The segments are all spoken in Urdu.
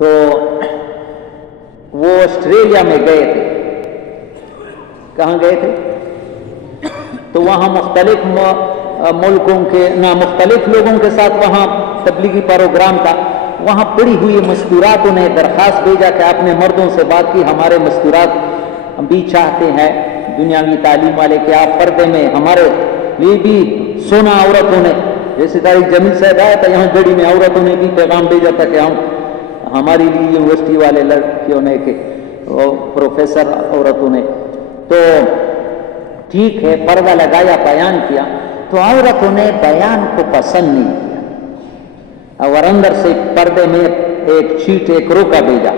تو وہ آسٹریلیا میں گئے تھے. کہاں گئے تھے؟ تو وہاں مختلف ملکوں کے مختلف لوگوں کے ساتھ وہاں تبلیغی پروگرام تھا. وہاں پڑھی ہوئی مستورات انہیں درخواست بھیجا کہ اپنے مردوں سے بات کی، ہمارے مستورات بھی چاہتے ہیں دنیاوی تعلیم والے کہ آپ پردے میں ہمارے لیے بھی سونا. عورتوں نے جیسے طارق جمیل صاحب آیا تھا یہاں گڑی میں، عورتوں نے بھی پیغام بھیجا تھا کہ ہم ہماری لیے یونیورسٹی والے لڑکیوں نے کہ پروفیسر عورتوں نے. تو ٹھیک ہے پردہ لگایا، بیان کیا، تو عورتوں نے بیان کو پسند نہیں کیا اور اندر سے پردے میں ایک چیٹ ایک روکا بھیجا.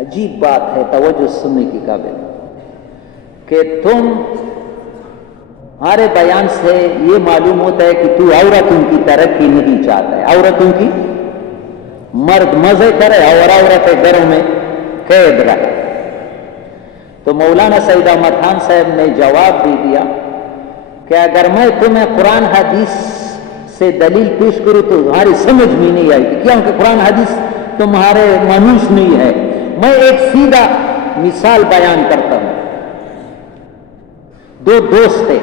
عجیب بات ہے، توجہ سننے کی قابل کہ تم ہمارے بیان سے یہ معلوم ہوتا ہے کہ تو عورتوں کی ترقی نہیں چاہتا ہے، عورتوں کی مرد مزے کرے اور عورتیں گھروں میں قید رہے. تو مولانا سعید احمد خان صاحب نے جواب بھی دیا کہ اگر میں تمہیں قرآن حدیث سے دلیل پیش کروں تو تمہاری سمجھ میں نہیں آئے گی، کیونکہ قرآن حدیث تمہارے مانوس نہیں ہے. میں ایک سیدھا مثال بیان کرتا ہوں. دو دوست تھے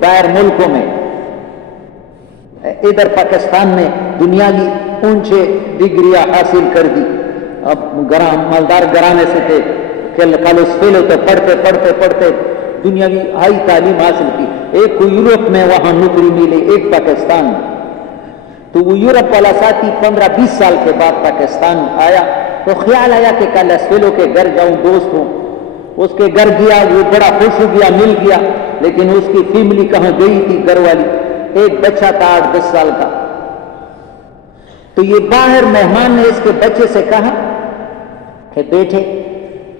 باہر ملکوں میں، ادھر پاکستان میں دنیاوی اونچے ڈگریاں حاصل کر دی، اب مالدار گھرانے سے تھے، کالج فیل ہوتے پڑھتے پڑھتے پڑھتے دنیاوی ہائی تعلیم حاصل کی. ایک کو یورپ میں وہاں نوکری ملی، ایک پاکستان میں. تو وہ یورپ والا ساتھی 15-20 سال کے بعد پاکستان آیا تو خیال آیا کہ کالج فیلوں کے گھر جاؤں، دوست ہوں. اس کے گھر گیا، وہ بڑا خوش ہو گیا، مل گیا، لیکن اس کی فیملی کہاں گئی تھی گھر والی، ایک بچہ تھا 8-10 سال کا. تو یہ باہر مہمان نے اس کے بچے سے کہا کہ بیٹے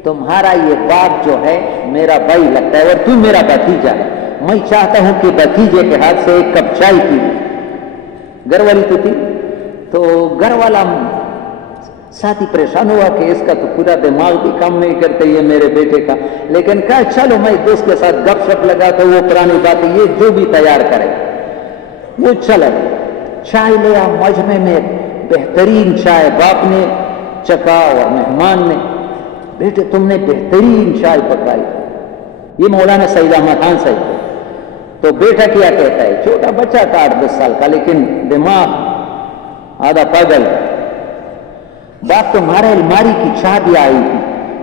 تمہارا یہ باپ جو ہے میرا بھائی لگتا ہے اور تو میرا بھتیجا ہے، میں چاہتا ہوں کہ بھتیجے کے ہاتھ سے ایک کپ چائے پی لوں. گھر والی تو تھی. تو گھر والا ساتھی پریشان ہوا کہ اس کا تو پورا دماغ بھی کام نہیں کرتے یہ میرے بیٹے کا، لیکن کہا چلو میں دوست کے ساتھ گپ شپ لگاتا ہوں، وہ پرانی باتیں یہ جو بھی تیار کرے. وہ چلا چائے لیا، مجمع میں بہترین چائے باپ نے چکا اور مہمان نے. بیٹے تم نے بہترین چائے پکائی. یہ مولانا سعید احمد خان صاحب. تو بیٹا کیا کہتا ہے، چھوٹا بچہ تھا 8-10 سال کا لیکن دماغ آدھا پاگل. باپ تمہارے الماری کی چابی آئی تھی،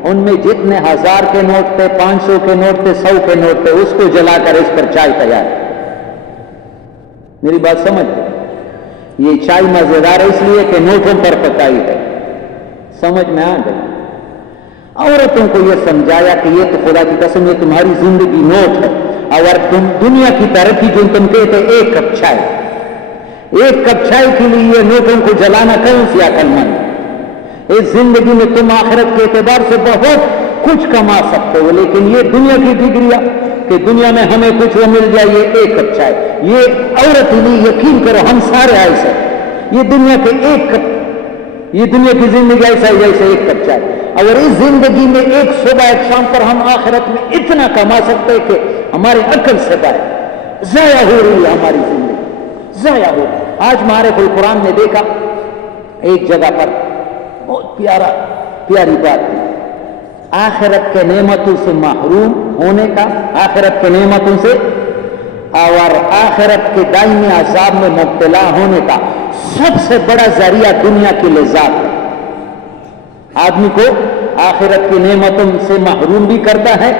ان میں جتنے 1000 کے نوٹ تھے، 500 کے نوٹ تھے، 100 کے نوٹ تھے، اس کو جلا کر اس پر چائے تیار. میری بات سمجھتے؟ یہ چائے مزیدار ہے اس لیے کہ نوٹوں پر پکائی ہے. سمجھ میں آ گئی؟ عورتوں کو یہ سمجھایا کہ یہ تو خدا کی قسم یہ تمہاری زندگی نوٹ ہے، اور تم دنیا کی ترقی جو تم کہتے ایک کپ چائے کے لیے یہ نوٹوں کو جلانا کون سی عقل مند؟ اس زندگی میں تم آخرت کے اعتبار سے بہت کچھ کما سکتے ہو، لیکن یہ دنیا کی ڈگریاں کہ دنیا میں ہمیں کچھ وہ مل جائے، یہ ایک کپ چائے. یہ عورت ہی یقین کرو ہم سارے ایسے، یہ دنیا کے ایک کپ، یہ دنیا کی زندگی ایسا ہے جیسے ایک کپ چائے. اگر اس زندگی میں ایک صبح ایک شام پر ہم آخرت میں اتنا کما سکتے کہ ہماری عقل سے باہر ضائع ہو رہی ہے ہماری زندگی، ضائع ہو رہی. آج ہمارے کوئی قرآن نے دیکھا ایک جگہ پر بہت پیاری بات ہے، آخرت کے نعمتوں سے محروم ہونے کا، آخرت کے نعمتوں سے اور آخرت کے دائمی عذاب میں مبتلا ہونے کا سب سے بڑا ذریعہ دنیا کی لذات ہے. آدمی کو آخرت کی نعمتوں سے محروم بھی کرتا ہے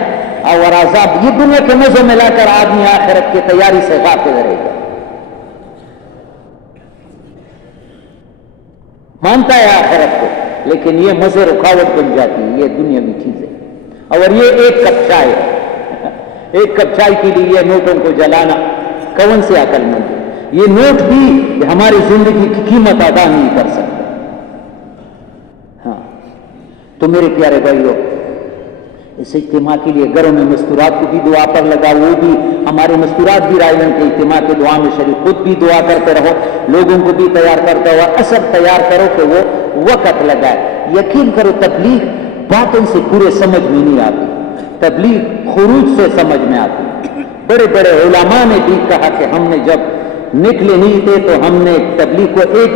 اور عذاب، یہ دنیا کے مزوں میں لا کر آدمی آخرت کی تیاری سے غافل رہے گا. مانتا ہے آخرت کو لیکن یہ مزے رکاوٹ بن جاتی ہے، یہ دنیاوی چیزیں. اور یہ ایک کپ چائے، ایک کپ چائے کے لیے یہ نوٹوں کو جلانا کون سے عقل مند ہے؟ یہ نوٹ بھی ہماری زندگی کی قیمت ادا نہیں کر سکتا. ہاں تو میرے پیارے بھائیوں، اس اجتماع کے لیے گھروں میں مستورات کو بھی دعا پر لگا، وہ بھی ہمارے مستورات بھی رائے کے اجتماع کے دعا میں شریک، خود بھی دعا کرتے رہو، لوگوں کو بھی تیار کرتے ہو، اثر تیار کرو کہ وہ وقت لگائے. یقین کرو تبلیغ باتوں سے پورے سمجھ میں نہیں آتی، تبلیغ خروج سے سمجھ میں آتی. بڑے بڑے علماء نے بھی کہا کہ ہم نے جب نکلے نہیں تھے تو ہم نے تبلیغ کو ایک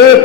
1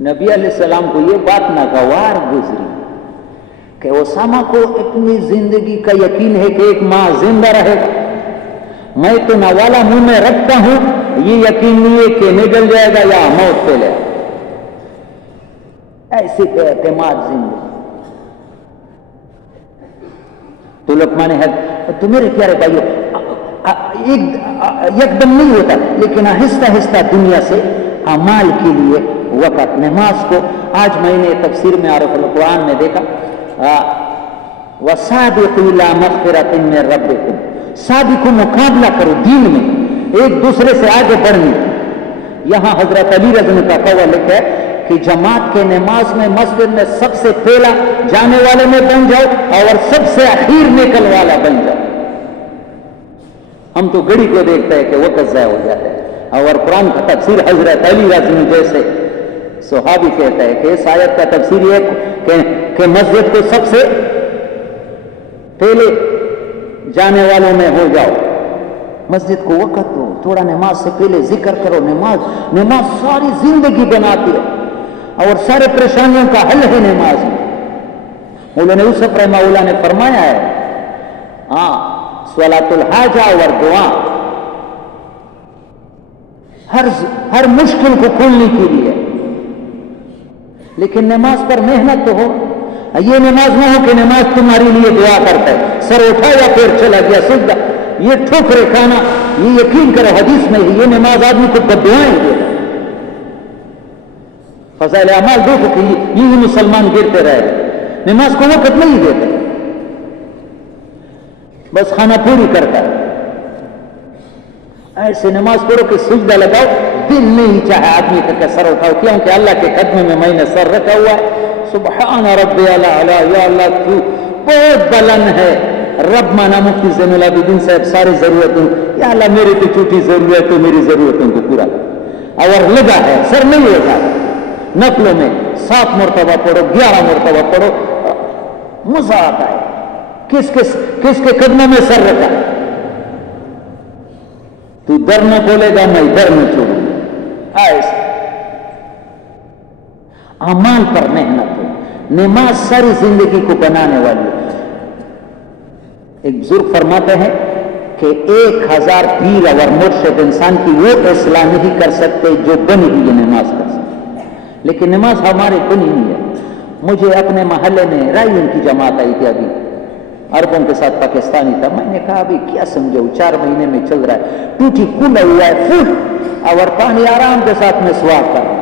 نبی علیہ السلام کو یہ بات ناگوار گزری کہ اسامہ کو اپنی زندگی کا یقین ہے کہ ایک ماہ زندہ رہے گا، میں تو نوالا منہ میں رکھتا ہوں، یہ یقین نہیں ہے کہ نگل جائے گا یا موت پہ لے گا، ایسی بے اعتماد زندگی۔ تو لقمان حکیم تو میرے پیارے بھائیو ایک دم نہیں ہوتا، لیکن آہستہ آہستہ دنیا سے اعمال کے لیے وقت، نماز کو آج میں نے تفسیر میں عارف القرآن میں دیکھا وَسَابِقُوا إِلَىٰ مَغْفِرَةٍ مِّن رَّبِّكُمْ، سابقو مقابلہ کرو دین میں، ایک دوسرے سے آگے بڑھنے۔ یہاں حضرت علی رضی اللہ عنہ کا قول لکھا ہے کہ جماعت کے نماز میں مسجد میں سب سے پہلا جانے والے میں بن جاؤ اور سب سے اخیر نکل والا بن جاؤ۔ ہم تو گھڑی کو دیکھتے ہیں کہ وقت ضائع ہو جاتا ہے، اور قرآن کا تفسیر حضرت علی رضی اللہ عنہ جیسے صحابی کہتا ہے کہ اس آیت کا تفسیر یہ کہ مسجد کو سب سے پہلے جانے والوں میں ہو جاؤ، مسجد کو وقت دو، تھوڑا نماز سے پہلے ذکر کرو۔ نماز ساری زندگی بناتی ہے اور سارے پریشانیوں کا حل ہے نماز میں۔ مولانا یوسف رحمہ اللہ نے فرمایا ہے صلاۃ الحاجہ اور دعا ہر مشکل کو کھولنے کے لیے، لیکن نماز پر محنت تو ہو۔ یہ نماز نہ ہو کہ نماز تمہارے لیے دعا کرتا ہے، سر اٹھایا پھر چلا گیا سجدہ، یہ ٹھوکرے کھانا، یہ یقین کرو حدیث میں یہ نماز آدمی کو بددعائیں دے۔ فضائل اعمال دیکھو کہ یہ مسلمان گرتے رہے، نماز کو وقت نہیں دیتے، بس کھانا پوری کرتا ہے۔ ایسے نماز پڑھو کہ سجدہ لگاؤ، دل نہیں چاہے آدمی کا کہ سر اٹھاؤ، کیونکہ اللہ کے قدم میں نے سر رکھا ہوا ہے۔ سبحان ربی الاعلی، یا اللہ تو بہت بلند ہے۔ رب مانا مفتی زین العابدین صاحب ساری ضرورتوں، یا اللہ میری تو چھوٹی ضرورت ہے، میری ضرورتوں کو پورا کر۔ اور لگا ہے، سر نہیں ہوتا، نفلوں میں 7 مرتبہ پڑھو، 11 مرتبہ پڑھو، مزہ آتا ہے۔ کس کے قدموں میں سر رکھا ہے؟ تو در نہ بولے گا میں در نہ چھوڑوں گا۔ ایسا اعمال پر محنت ہے، نماز ساری زندگی کو بنانے والی ہے۔ ایک بزرگ فرماتے ہیں کہ 1000 پیر اور مرشد انسان کی وہ اصلاح نہیں کر سکتے جو بنی ہوئی نماز کر سکتے، لیکن نماز ہمارے بنی ہوئی ہے۔ مجھے اپنے محلے میں رائن کی جماعت آئی تھی، ابھی عربوں کے ساتھ پاکستانی تھا، میں نے کہا ابھی کیا سمجھو، 4 مہینے میں چل رہا ہے، ٹوٹی کھلا ہوا ہے فل، اور پانی آرام کے ساتھ میں سواب کر رہا ہے۔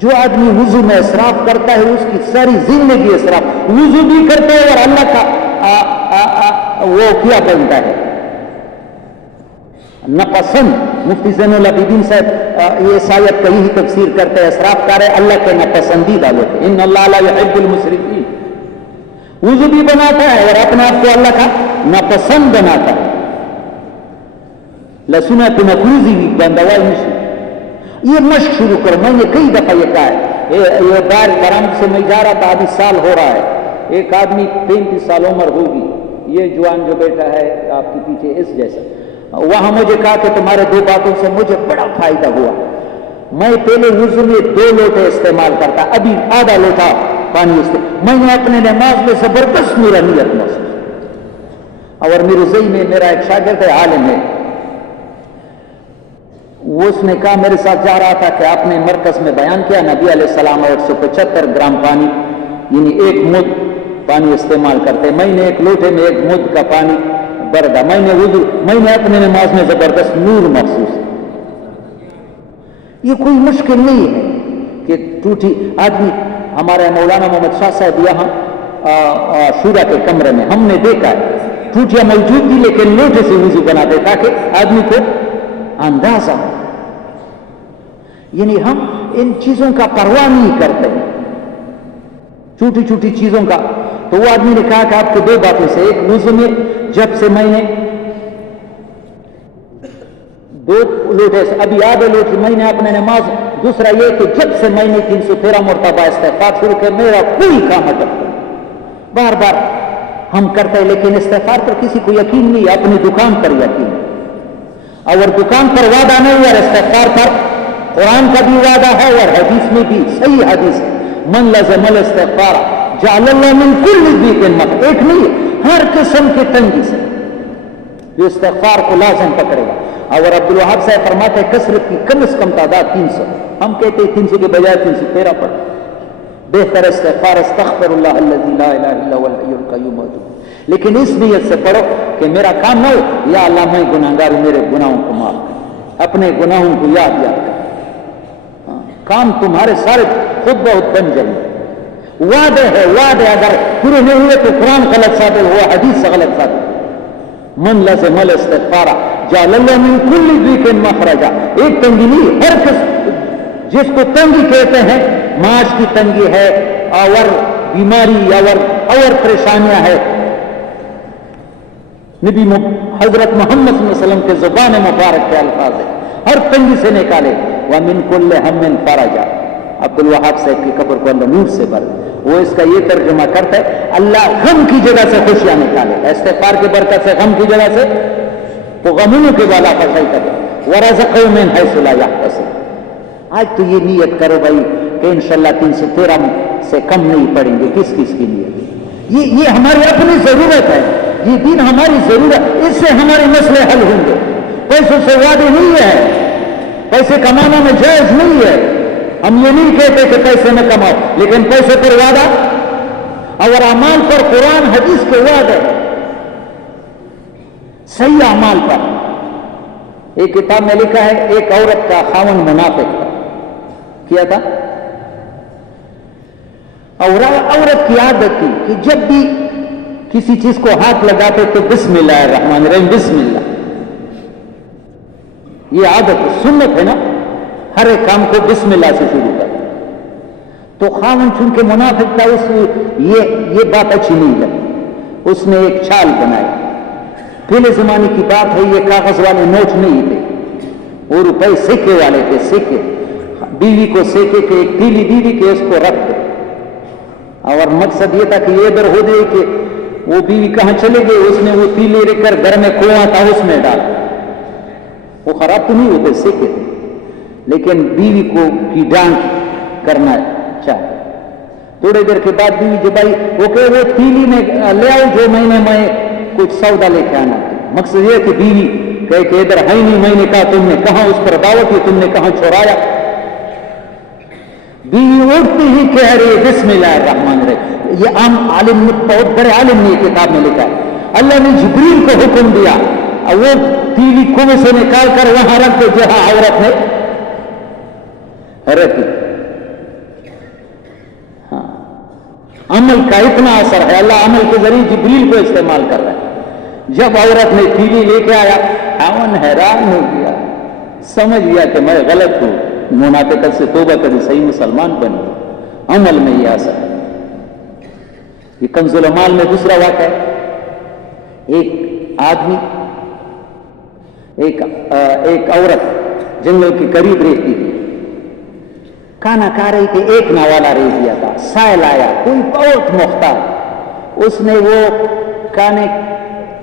جو آدمی وضو میں اسراف کرتا ہے اس کی ساری زندگی اسراف، وضو بھی کرتا ہے اور اللہ کا وہ کیا بنتا ہے ناپسند۔ مفتی زین العابدین صاحب یہ آیت کا یہی تفسیر کرتے ہیں، اسراف کار ہے اللہ کے ناپسندیدہ لوگ، ان اللہ لا یحب المسرفین۔ وضو بھی بناتا ہے اور اپنے آپ کو اللہ کا ناپسند بناتا ہے۔ لسنا تو مکروزی بھی بندوائی مشک، یہ مشق شروع کرو۔ میں نے کئی دفعہ یہ کہا ہے، یہ باہر کرم سے میں جا رہا تھا، ابھی سال ہو رہا ہے، ایک آدمی 33 سال عمر ہوگی، یہ جوان جو بیٹا ہے آپ کے پیچھے اس جیسا، وہاں مجھے کہا کہ تمہارے 2 باتوں سے مجھے بڑا فائدہ ہوا۔ میں پہلے وضو میں 2 لوٹے استعمال کرتا، ابھی آدھا لوٹا پانی میں نے اپنے نماز میں زبردست میرا نیت محسوس، اور میرے ذہن میں میرا ایک شاگرد ہے، عالم ہے، اس نے کہا میرے ساتھ جا رہا تھا کہ آپ نے مرکز میں بیان کیا نبی علیہ السلام 175 گرام پانی یعنی 1 مد پانی استعمال کرتے، میں نے 1 لوٹے میں 1 مد کا پانی بردا، میں نے اپنے نماز میں زبردست نور محسوس۔ یہ کوئی مشکل نہیں ہے کہ ٹوٹی آدمی، ہمارے مولانا محمد شاہ صاحب یہاں شورا کے کمرے میں ہم نے دیکھا ہے ٹوٹیاں موجود تھی لیکن لوٹے سے وضو بناتے تاکہ آدمی کو اندازہ ہو۔ یعنی ہم ان چیزوں کا پرواہ نہیں کرتے، چھوٹی چھوٹی چیزوں کا۔ تو وہ آدمی نے کہا کہ آپ کو 2 باتوں سے، ایک وضو میں جب سے میں نے 2 لوٹے سے ابھی آدھے لوٹے میں نے اپنے نماز، دوسرا یہ کہ جب سے میں نے 313 مرتبہ استغفار شروع کیا میرا کوئی کام اٹکتا، بار بار ہم کرتے ہیں، لیکن استغفار پر کسی کو یقین نہیں، اپنی دکان پر یقین، اور دکان پر وعدہ نہیں اور استغفار پر قرآن کا بھی وعدہ ہے اور حدیث میں بھی صحیح حدیث ہے، من لزم الاستغفار جعل اللہ من کل ضیق مخرجا، ایک نہیں ہے، ہر قسم کی تنگی سے جو استغفار کو لازم پکڑے گا۔ اور عبد الوہاب صاحب فرماتے ہیں کثرت کی کم از کم تعداد 300، ہم کہتے ہیں 300 کے بجائے 313 پڑھ، بہتر استغفار استغفر اللہ الذی لا الہ الا هو الحی القیوم واتوب، لیکن اس نیت سے پڑھو کہ میرا کام نہ ہو یا اللہ میں گناہگار ہوں، میرے گناہوں کو معاف کر، اپنے گناہوں کو یاد کر، کام تمہارے سارے خود بہت بن جائیں گے۔ وعدے ہے، وعدے اگر پورے نہیں ہوئے تو قرآن غلط ثابت ہوا، حدیث سے غلط ثابت۔ من لزم الاستغفار جعل اللہ من کل ضیق مخرجا، ایک تنگی نہیں، ہر قسم جس کو تنگی کہتے ہیں، معاش کی تنگی ہے اور بیماری اور پریشانیاں ہے، نبی حضرت محمد صلی اللہ علیہ وسلم کے زبان مبارک کے الفاظ ہیں، ہر تنگی سے نکالے۔ وَمِن كُلِّ هَمٍّ فَرَجًا، عبد الوہاب صاحب کی قبر کو اللہ نور سے بھر، وہ اس کا یہ ترجمہ کرتا ہے اللہ غم کی جگہ سے خوشیاں نکالے، استغفار کی برکت سے غم کی جگہ سے تو غموں کے بالا فصل کرے، وَرَزَقَهُ مِنْ حَيْثُ لَا يَحْتَسِبُ۔ آج تو یہ نیت کرو بھائی کہ انشاءاللہ 313 سے کم نہیں پڑیں گے، کس کس کی نیت؟ یہ ہماری اپنی ضرورت ہے، یہ دین ہماری ضرورت، اس سے ہمارے مسئلے حل ہوں گے۔ پیسوں سے وعدے نہیں ہے، پیسے کمانا میں جائز نہیں ہے، ہم یہ نہیں کہتے کہ پیسے نہ کماؤ، لیکن پیسے پر وعدہ اور اعمال پر قرآن حدیث کے وعدے، صحیح اعمال پر۔ ایک کتاب میں لکھا ہے ایک عورت کا خاوند منافق تھا، کیا تھا؟ اور عورت کی عادت تھی کہ جب بھی کسی چیز کو ہاتھ لگاتے تو بسم اللہ الرحمن الرحیم، بسم اللہ، یہ عادت سنت ہے نا، ہر ایک کام کو بسم اللہ سے شروع کر۔ تو خاوند چونکہ منافق تھا، یہ بات اچھی نہیں لگی، اس نے ایک چھال بنائی۔ پہلے زمانے کی بات ہے، یہ کاغذ والے نوٹ نہیں تھے، وہ روپے سکے والے تھے، سکے، بیوی کو سکے کہ ایک تیلی بیوی کے اس کو رکھ دے، اور مقصد یہ تھا کہ یہ ادھر ہو جائے کہ وہ بیوی کہاں چلے گئے، اس نے وہ تیلی رکھ کر گھر میں کنواں تھا اس میں ڈال، وہ خراب تو نہیں ہوتے، سکے تھے، لیکن بیوی کو کی ڈانٹ کرنا چاہے۔ تھوڑے دیر کے بعد بیوی جب آئی، وہ کہ وہ تیلی میں لے آؤ جو مہینے میں کچھ سودا لے کے آنا تھا۔ مقصد یہ کہ بیوی کہے کہ ادھر ہے نہیں، میں نے کہا تم نے کہاں اس پر دعوت کی، تم نے کہاں چھوڑایا؟ بیوی اٹھتی ہی کہہ رہی ہے بسم اللہ الرحمن الرحیم۔ یہ عام عالم نے، بہت بڑے عالم نے یہ کتاب میں لکھا ہے، اللہ نے جبریل کو حکم دیا اور وہ تیلی کنویں سے نکال کر وہاں رکھ دو جہاں عورت نے رکھی۔ ہاں، عمل کا اتنا اثر ہے، اللہ عمل کے ذریعے جبریل کو استعمال کر رہا ہے۔ جب عورت نے تیلی لے کے آیا، خاوند حیران ہو گیا، سمجھ گیا کہ میں غلط ہوں، منافقت سے توبہ کری، صحیح مسلمان بن گیا۔ عمل میں یہ اثر ہے۔ یہ کنز المال میں دوسرا واقعہ ہے، ایک آدمی، ایک عورت جنگل کے قریب رہتی تھی، کھانا کھا رہی تھی، ایک نوالا رہ گیا تھا، سائل آیا، کوئی بہت محتاج، اس نے وہ کھانے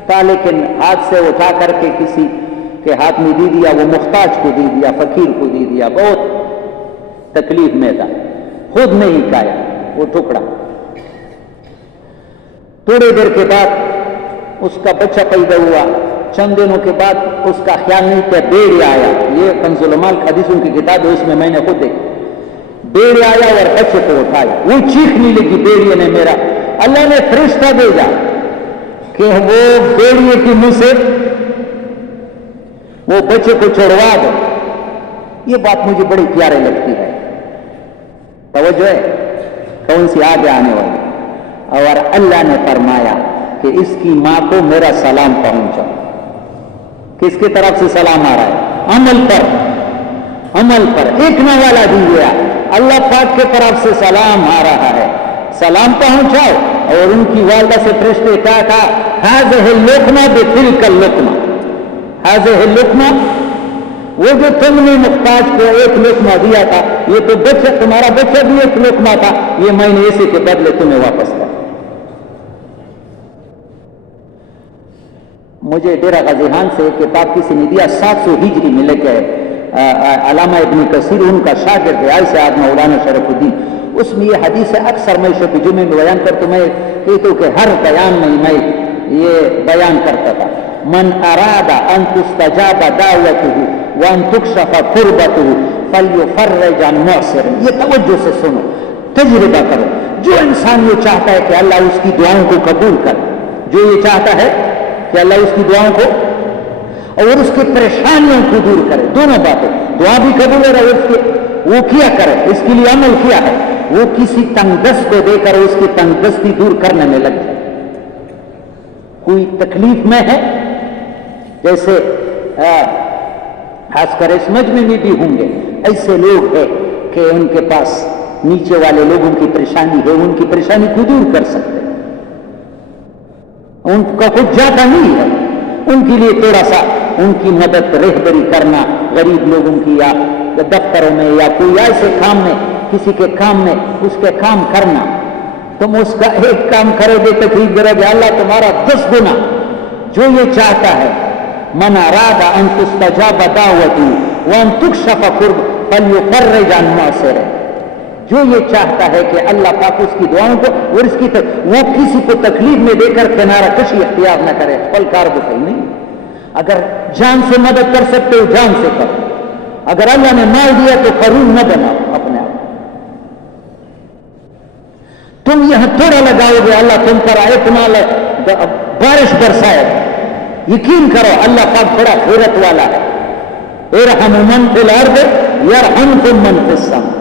تھا لیکن ہاتھ سے اٹھا کر کے کسی کے ہاتھ میں دے دیا، وہ محتاج کو دے دیا، فقیر کو دے دیا، بہت تکلیف میں تھا، خود نہیں کھایا وہ ٹکڑا۔ تھوڑی دیر کے بعد اس کا بچہ پیدا ہوا، چند دنوں کے بعد اس کا خیال نہیں کیا، بھیڑیا آیا، یہ کنز المال حدیثوں کی کتاب ہے، اس میں نے خود دیکھا، بھیڑیا آیا اور بچے کو اٹھایا، وہ چیخنے لگی بھیڑیے نے، میرا اللہ نے فرشتہ بھیجا کہ وہ بھیڑیے کی منہ سے وہ بچے کو چھڑوا دو۔ یہ بات مجھے بڑی پیارے لگتی ہے، توجہ ہے کون سی آگے آنے والی، اور اللہ نے فرمایا کہ اس کی ماں کو میرا سلام پہنچا۔ کس کی طرف سے سلام آ رہا ہے؟ عمل پر، عمل پر ایک نوالا دی گیا، اللہ پاک کے طرف سے سلام آ رہا ہے، سلام پہنچاؤ۔ اور ان کی والدہ سے فرشتے کہا هذه اللقمة بتلك اللقمة، هذه اللقمة، وہ جو تم نے محتاج کو ایک لقمہ دیا تھا، یہ تو بچہ، تمہارا بچہ بھی ایک لقمہ تھا، یہ میں نے اسی کے بدلے تمہیں واپس کر۔ مجھے ڈیرہ غازی خان سے ایک کتاب کسی نے دیا، 700 ہجری میں لے کے علامہ ابن کثیر ان کا شاگرد ہے ایسے آدمی مولانا شرف الدین، اس میں یہ حدیث اکثر میں شب جمعے میں بیان کرتا ہوں، میں کہتا ہوں کہ ہر بیان میں یہ بیان کرتا تھا، من اراد ان تستجاب دعوته وان تکشف قربته فلیفرج عن معسر. یہ توجہ سے سنو، تجربہ کرو. جو انسان یہ چاہتا ہے کہ اللہ اس کی دعاؤں کو قبول کرے، جو یہ چاہتا ہے کہ اللہ اس کی دعاؤں کو اور اس کی پریشانیوں کو دور کرے، دونوں باتیں، دعا بھی قبول ہے اور اس کے وہ کیا کرے، اس کے لیے عمل کیا ہے، وہ کسی تنگدست کو دے کر اس کی تنگدستی دور کرنے میں لگ جائے. کوئی تکلیف میں ہے، جیسے خاص کر اس مجمع میں بھی ہوں گے ایسے لوگ ہیں کہ ان کے پاس نیچے والے لوگوں کی پریشانی ہے، ان کی پریشانی کو دور کر سکتے ہیں، ان کا کچھ زیادہ نہیں ہے، ان کے لیے تھوڑا سا ان کی مدد رہبری کرنا، غریب لوگوں کی یا دفتروں میں یا کوئی ایسے کام میں، کسی کے کام میں اس کے کام کرنا. تم اس کا ایک کام کرو گے تکلیف کرو گے، اللہ تمہارا 10 گنا. جو یہ چاہتا ہے من اراد ان تستجاب دعوته وان تکشف قرب فلیفرج عن معسر، جو یہ چاہتا ہے کہ اللہ پاک اس کی دعاؤں کو اور اس کی وہ کسی کو تکلیف میں دے کر کنارہ کشی اختیار نہ کرے، پل کار بکئی نہیں. اگر جان سے مدد کر سکتے ہو جان سے کرو، اگر اللہ نے مال دیا تو قرون نہ بناؤ اپنے آپ. تم یہاں تھوڑا لگاؤ گے اللہ تم پر اتنا بارش برسائے، یقین کرو اللہ پاک بڑا خیرت والا ہے. ارحم من فی الارض یرحمکم من فی السماء.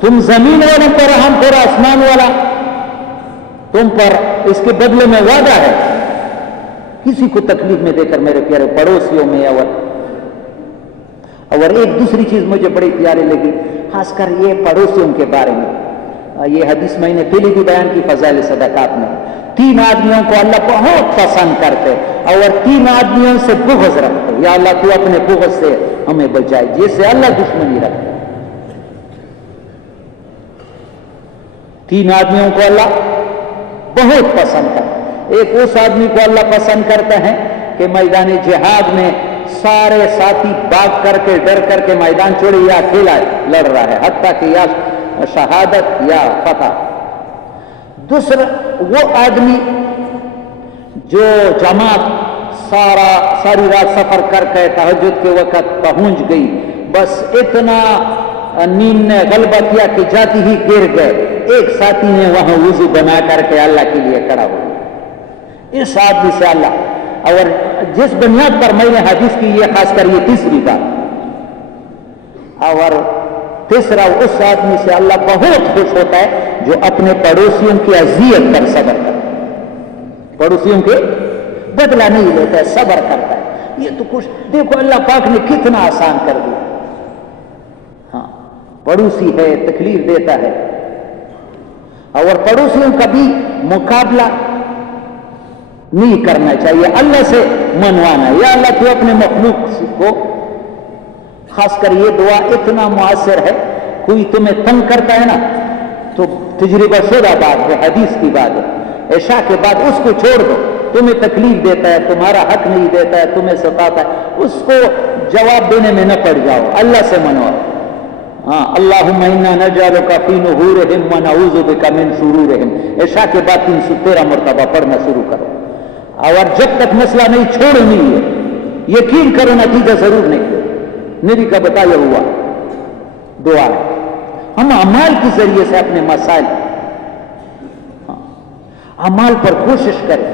تم زمین والوں پر رحم کرو، آسمان والا تم پر اس کے بدلے میں وعدہ ہے. کسی کو تکلیف میں دے کر میرے پیارے پڑوسیوں میں اور ایک دوسری چیز مجھے بڑی پیاری لگی، خاص کر یہ پڑوسیوں کے بارے میں. یہ حدیث میں نے پہلے بھی بیان کی فضائل صدقات میں. 3 آدمیوں کو اللہ بہت پسند کرتے اور 3 آدمیوں سے بغض رکھتے. یا اللہ تو اپنے بغض سے ہمیں بچائے، جس سے اللہ دشمنی رکھتے. 3 آدمیوں کو اللہ بہت پسند کرتا. ایک اس آدمی کو اللہ پسند کرتا ہے کہ میدان جہاد میں سارے ساتھی بھاگ کر کے ڈر کر کے میدان چھوڑے، یا اکیلا لڑ رہا ہے حتیٰ کہ یا شہادت یا فتح. دوسرا وہ آدمی جو جماعت ساری رات سفر کر کے تہجد کے وقت پہنچ گئی، بس اتنا نیند نے غلبہ کیا کہ جاتی ہی گر گئے، ایک ساتھی نے وہاں وضو بنا کر کے اللہ کے لیے کھڑا ہوا. اس آدمی سے اللہ، اور جس بنیاد پر میں نے حدیث کی یہ خاص کر یہ تیسری بات، اور تیسرا اس آدمی سے اللہ بہت خوش ہوتا ہے جو اپنے پڑوسیوں کی اذیت پر صبر کرتا ہے، پڑوسیوں کے بدلہ نہیں لیتا ہے، صبر کرتا ہے. یہ تو کچھ دیکھو اللہ پاک نے کتنا آسان کر دیا. ہاں پڑوسی ہے، تکلیف دیتا ہے، اور پڑوسیوں کا بھی مقابلہ نہیں کرنا چاہیے، اللہ سے منوانا. یا اللہ تو اپنے مخلوق کو، خاص کر یہ دعا اتنا مؤثر ہے، کوئی تمہیں تنگ کرتا ہے نا تو تجربہ شدہ بات ہے، حدیث کی بات ہے، عشاء کے بعد اس کو چھوڑ دو. تمہیں تکلیف دیتا ہے، تمہارا حق نہیں دیتا ہے، تمہیں ستاتا ہے، اس کو جواب دینے میں نہ پڑ جاؤ، اللہ سے منواؤ. ہاں اللہم انا نجعلک فی نحورہم ونعوذ بک من شرورہم. عشاء کے بعد 313 مرتبہ پڑھنا شروع کرو، اور جب تک مسئلہ نہیں چھوڑنی ہے، یقین کرو نتیجہ ضرور نکلے. نبی کا بتایا ہوا دعا ہے. ہم اعمال کے ذریعے سے اپنے مسائل، اعمال پر کوشش کریں.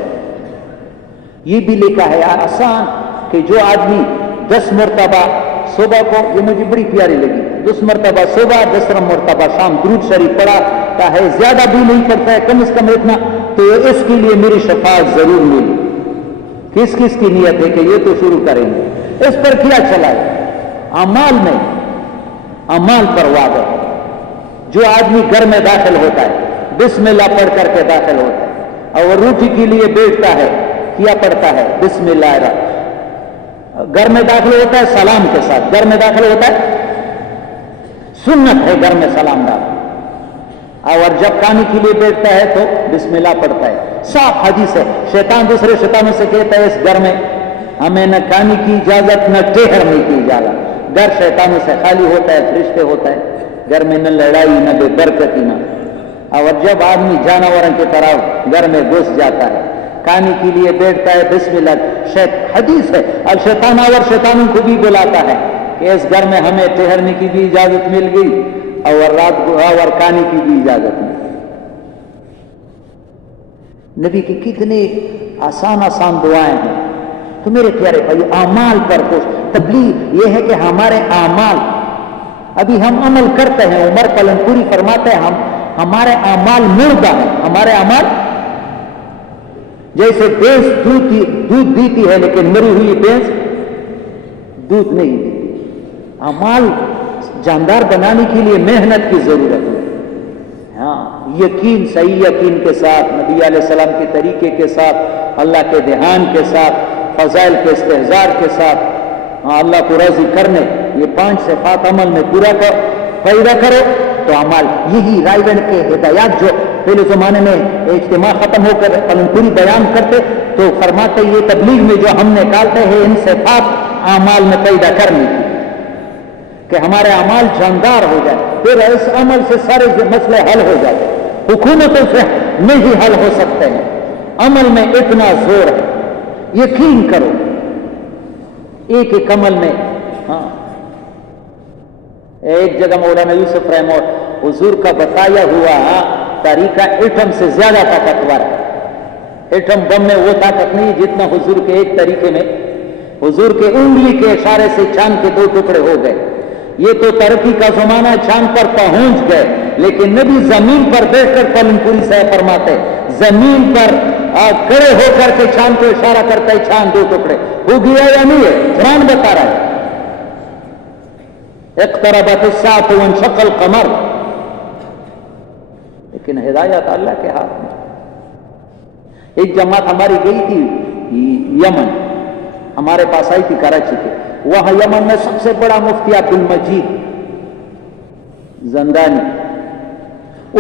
یہ بھی لکھا ہے آسان کہ جو آدمی 10 مرتبہ صبح کو، یہ مجھے بڑی پیاری لگی، 10 مرتبہ صبح 10 مرتبہ شام درود شریف پڑھتا ہے، زیادہ بھی نہیں پڑھتا ہے، کم از کم اتنا، تو اس کے لیے میری شفاعت ضرور ملی. کس کس کی نیت ہے کہ یہ تو شروع کریں گے؟ اس پر کیا چلا ہے؟ اعمال میں، اعمال پر وعدہ ہے. جو آدمی گھر میں داخل ہوتا ہے بسم اللہ پڑھ کر کے داخل ہوتا ہے، اور روٹی کے لیے بیٹھتا ہے کیا پڑھتا ہے بسم اللہ الرحمن. گھر میں داخل ہوتا ہے سلام کے ساتھ، گھر میں داخل ہوتا ہے سنت ہے گھر میں سلام ڈالنا، اور جب کھانے کے لیے بیٹھتا ہے تو بسم اللہ پڑھتا ہے. صاف حدیث ہے. شیطان دوسرے شیطانوں سے کہتا ہے اس گھر میں ہمیں نہ کھانے کی اجازت نہ ٹہرنے کی اجازت، گھر شیطانوں سے خالی ہوتا ہے، فرشتے ہوتا ہے، گھر میں نہ لڑائی نہ بے برکتی نہ. اور جب آدمی جانوروں کی طرح گھر میں گھس جاتا ہے، کھانے کے لیے بیٹھتا ہے، بسم اللہ، حدیث ہے الشیطان اور شیطانوں کو بھی بلاتا ہے کہ اس گھر میں ہمیں ٹھہرنے کی بھی اجازت مل گئی اور رات کو اور کھانے کی بھی اجازت مل گئی. نبی کی کتنی آسان آسان دعائیں ہیں. تو میرے پیارے بھائی، اعمال پر خوش. تبلیغ یہ ہے کہ ہمارے اعمال، ابھی ہم عمل کرتے ہیں، عمر کلم پوری فرماتے ہیں ہمارے اعمال مردہ ہیں. ہمارے اعمال جیسے بھینس دودھ دیتی ہے لیکن مری ہوئی بھینس دودھ نہیں دیتی. اعمال جاندار بنانے کے لیے محنت کی ضرورت ہے. ہاں، یقین، صحیح یقین کے ساتھ، نبی علیہ السلام کے طریقے کے ساتھ، اللہ کے دھیان کے ساتھ، فضائل کے استحضار کے ساتھ، اللہ کو راضی کرنے، یہ 5 صفات عمل میں پورا پیدا کرو تو اعمال. یہی رائے گن کے ہدایات جو پہلے زمانے میں اجتماع ختم ہو کر پوری بیان کرتے تو فرماتے یہ تبلیغ میں جو ہم نکالتے ہیں ان صفات اعمال میں پیدا کرنے کی کہ ہمارے اعمال جاندار ہو جائے، پھر اس عمل سے سارے مسئلے حل ہو جاتے. حکومتوں سے نہیں حل ہو سکتے ہیں، عمل میں اتنا زور ہے. یقین کرو ایک ایک عمل میں. ہاں، ایک جگہ مولانا یوسف رحمہ حضور کا بتایا ہوا طریقہ ایٹم سے زیادہ طاقتور ہے. ایٹم بم میں وہ طاقت نہیں جتنا حضور کے ایک طریقے میں. حضور کے انگلی کے اشارے سے چاند کے 2 ٹکڑے ہو گئے. یہ تو ترقی کا زمانہ، چاند پر پہنچ گئے، لیکن نبی زمین پر بیٹھ کر کلم پوری سے فرماتے زمین پر کھڑے ہو کر کے چاند کو اشارہ کرتا ہے، چاند 2 ٹکڑے ہو گیا یا نہیں ہے. قرآن بتا رہا ہے اقتربت الساعة وانشق القمر. لیکن ہدایت اللہ کے ہاتھ میں. ایک جماعت ہماری گئی تھی یمن، ہمارے پاس آئی تھی کراچی کے. وہاں یمن میں سب سے بڑا مفتی عبد المجید زندانی،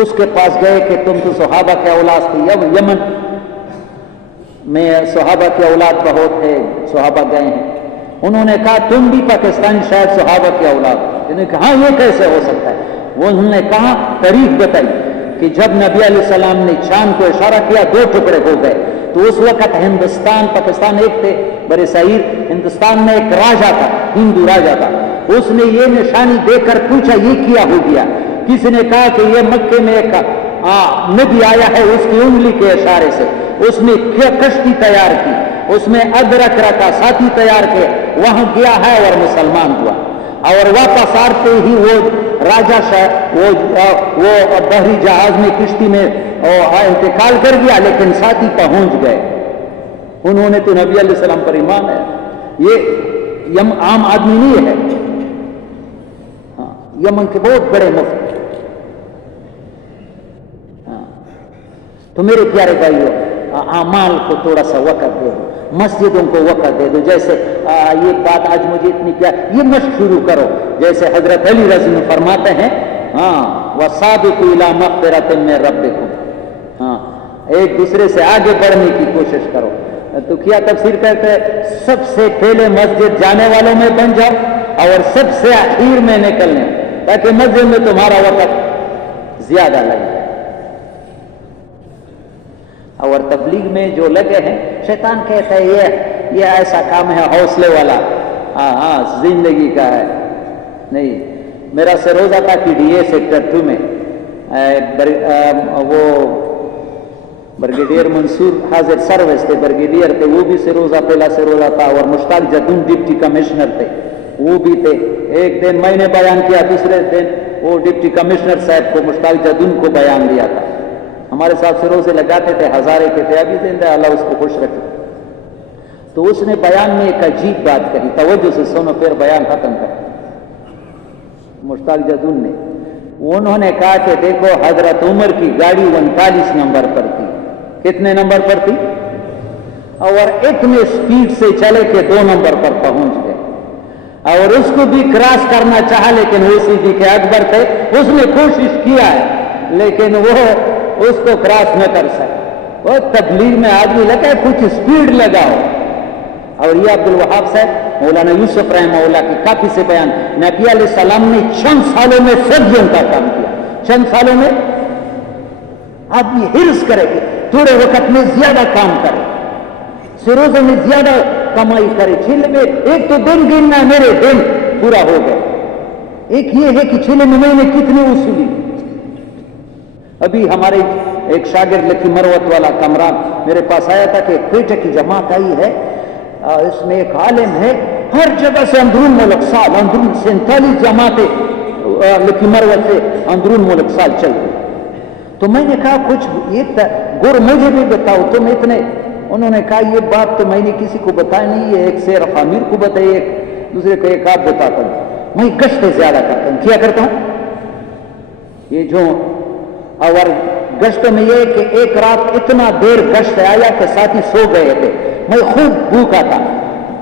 اس کے پاس گئے کہ تم تو صحابہ کے اولاد تھی. یمن میں صحابہ کے اولاد بہت ہے، صحابہ گئے ہیں. انہوں نے کہا تم بھی پاکستانی شاید صحابہ کے اولاد. انہوں نے کہا ہاں یہ کیسے ہو سکتا ہے. وہ انہوں نے کہا تاریخ بتائی کہ جب نبی علیہ السلام نے چاند کو اشارہ کیا 2 ٹکڑے ہو گئے. تو اس وقت ہندوستان، پاکستان ایک تھے برے صغیر، ہندوستان میں ایک راجا تھا، ہندو راجا تھا. اس نے یہ نشانی دے کر پوچھا یہ کیا ہو گیا. کسی نے کہا کہ یہ مکے میں ایک نبی آیا ہے، اس کی انگلی کے اشارے سے اس نے کشتی تیار کی، اس میں ادرک رکھا، ساتھی تیار کے وہاں گیا ہے اور مسلمان ہوا. اور واپس آتے ہی وہ راجا وہ بحری جہاز میں کشتی میں انتقال کر گیا، لیکن ساتھی پہنچ گئے. انہوں نے تو نبی علیہ السلام پر ایمان ہے. یہ عام آدمی نہیں ہے. ہاں، یمن کے بہت بڑے مفتی. ہاں، تو میرے پیارے بھائیوں، اعمال کو تھوڑا سا وقت دے دو، مسجدوں کو وقت دے دو. جیسے یہ بات آج مجھے اتنی پیار، یہ مشق شروع کرو. جیسے حضرت علی رضی اللہ عنہ فرماتے ہیں وَسَابِقُوا إِلَىٰ مَغْفِرَةٍ مِّن رَبِّكُمْ. ہاں، ایک دوسرے سے آگے بڑھنے کی کوشش کرو. تو کیا تفسیر کرتے ہیں سب سے پہلے مسجد جانے والوں میں بن جاؤ اور سب سے اخیر میں نکلنے، تاکہ مسجد میں تمہارا وقت زیادہ لگے. اور تبلیغ میں جو لگے ہیں، شیطان کہتا ہے یہ ایسا کام ہے حوصلے والا، زندگی کا ہے. نہیں، میرا سے روزہ تھا کہ ڈی اے سیکٹر 2 میں وہ برگیڈیئر منصور حاضر سروس تھے، برگیڈیئر تھے، وہ بھی سے روزہ پہلا سے روزہ تھا. اور مشتاق جدون ڈپٹی کمشنر تھے، وہ بھی تھے. ایک دن میں نے بیان کیا، دوسرے دن وہ ڈپٹی کمشنر صاحب کو مشتاق جدون کو بیان دیا تھا. ہمارے ساتھ سے روزے لگاتے تھے، ہزارے کے تھے، ابھی زندہ، اللہ اس کو خوش رکھے. تو اس نے بیان میں ایک عجیب بات کہی، توجہ سے سنو پھر بیان ختم کر. مشتاق جدون نے انہوں نے کہا کہ دیکھو حضرت عمر کی گاڑی 39 نمبر پر تھی. کتنے نمبر پر تھی؟ اور اتنے سپیڈ سے چلے کہ 2 نمبر پر پہنچ گئے. اور اس کو بھی کراس کرنا چاہا، لیکن وہ صدیق اکبر تھے، اس نے کوشش کیا ہے لیکن وہ اس کو کراس نہ کر سکے. وہ تبلیغ میں آدمی لگا کچھ سپیڈ لگاؤ. اور یہ عبد الوہاب صاحب مولانا یوسف رحمہ اللہ کی کافی سے بیان، نبی علیہ السلام نے چند سالوں میں صدیوں کا کام کیا، چند سالوں میں آدمی حرص کرے گی تھوڑے وقت میں زیادہ کام کرے، سروزوں میں زیادہ کمائی کرے، چھلے میں ایک تو دن گننا میرے دن پورا ہو گئے، ایک یہ ہے کہ چھلے میں نے کتنے وصولی۔ ابھی ہمارے ایک شاگرد لکی مروت والا کمران میرے پاس آیا تھا کہ کوئٹہ کی جماعت آئی ہے، اس میں ایک عالم ہے، ہر جگہ سے اندرون ملک سال، اندرون 47 جماعتیں لکی مروت سے اندرون ملک سال چل رہی۔ تو میں نے کہا کچھ یہ گر مجھے بھی بتاؤ تم اتنے، انہوں نے کہا یہ بات تو میں نے کسی کو بتایا نہیں ہے، ایک سیرف امیر کو بتائی، ایک دوسرے کو ایک آپ بتاتا ہوں، میں گشتیں زیادہ کرتا ہوں، کیا کرتا ہوں یہ جو، اور گشت میں یہ کہ ایک رات اتنا دیر گشت آیا کہ ساتھی سو گئے تھے، میں خوب بھوکا تھا،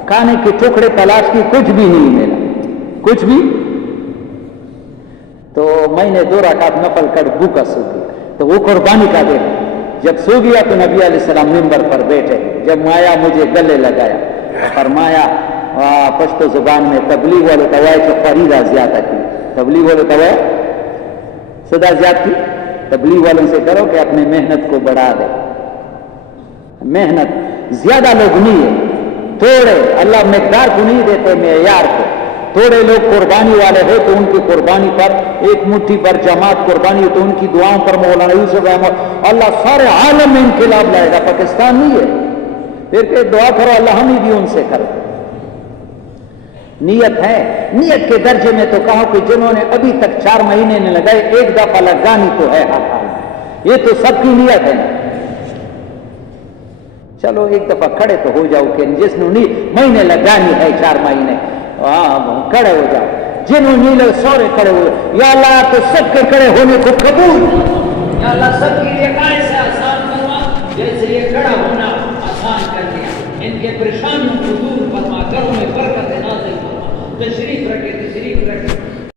کھانے کے ٹکڑے تلاش کی کچھ بھی نہیں ملا، کچھ بھی، تو میں نے 2 رکعت نفل کر بھوکا سو گیا، تو وہ قربانی کا دن، جب سو گیا تو نبی علیہ السلام منبر پر بیٹھے، جب آیا مجھے گلے لگایا، فرمایا پشتو زبان میں تبلیغ والے توائے کہ فریضہ زیادہ کی، تبلیغ والے توائے صدا زیادہ کی، تبلیغ والوں سے کرو کہ اپنے محنت کو بڑھا دے، محنت زیادہ لوگ نہیں ہے، تھوڑے، اللہ مقدار کو نہیں دیتے معیار کو، تھوڑے لوگ قربانی والے ہو تو ان کی قربانی پر ایک مٹھی پر جماعت قربانی ہو تو ان کی دعاؤں پر مولانا یوسف رحمہ اللہ سارے عالم میں انقلاب لائے گا، پاکستان نہیں ہے، پھر کہ دعا کرو اللہ ہمیں بھی ان سے کرو۔ نیت ہے، نیت کے درجے میں تو کہو کہ جنہوں نے ابھی تک 4 مہینے نے لگائے ایک دفعہ لگانی تو ہے ہر حال میں، یہ تو سب کی نیت ہے نا، چلو ایک دفعہ کھڑے تو ہو جاؤ کہ جس نے نہیں مہینے لگانی ہے 4 مہینے کھڑے ہو جاؤ، جنہوں نیلے سورے کھڑے ہوئے، یا اللہ تو سب کے کھڑے ہونے کو قبول، یا اللہ سب کے لیے ایسے آسان کروا جیسے یہ کھڑا ہونا آسان کر دیا، ان کے پریشانیوں کو دور فرما، گھروں میں برکت نازل فرما، تشریف رکھے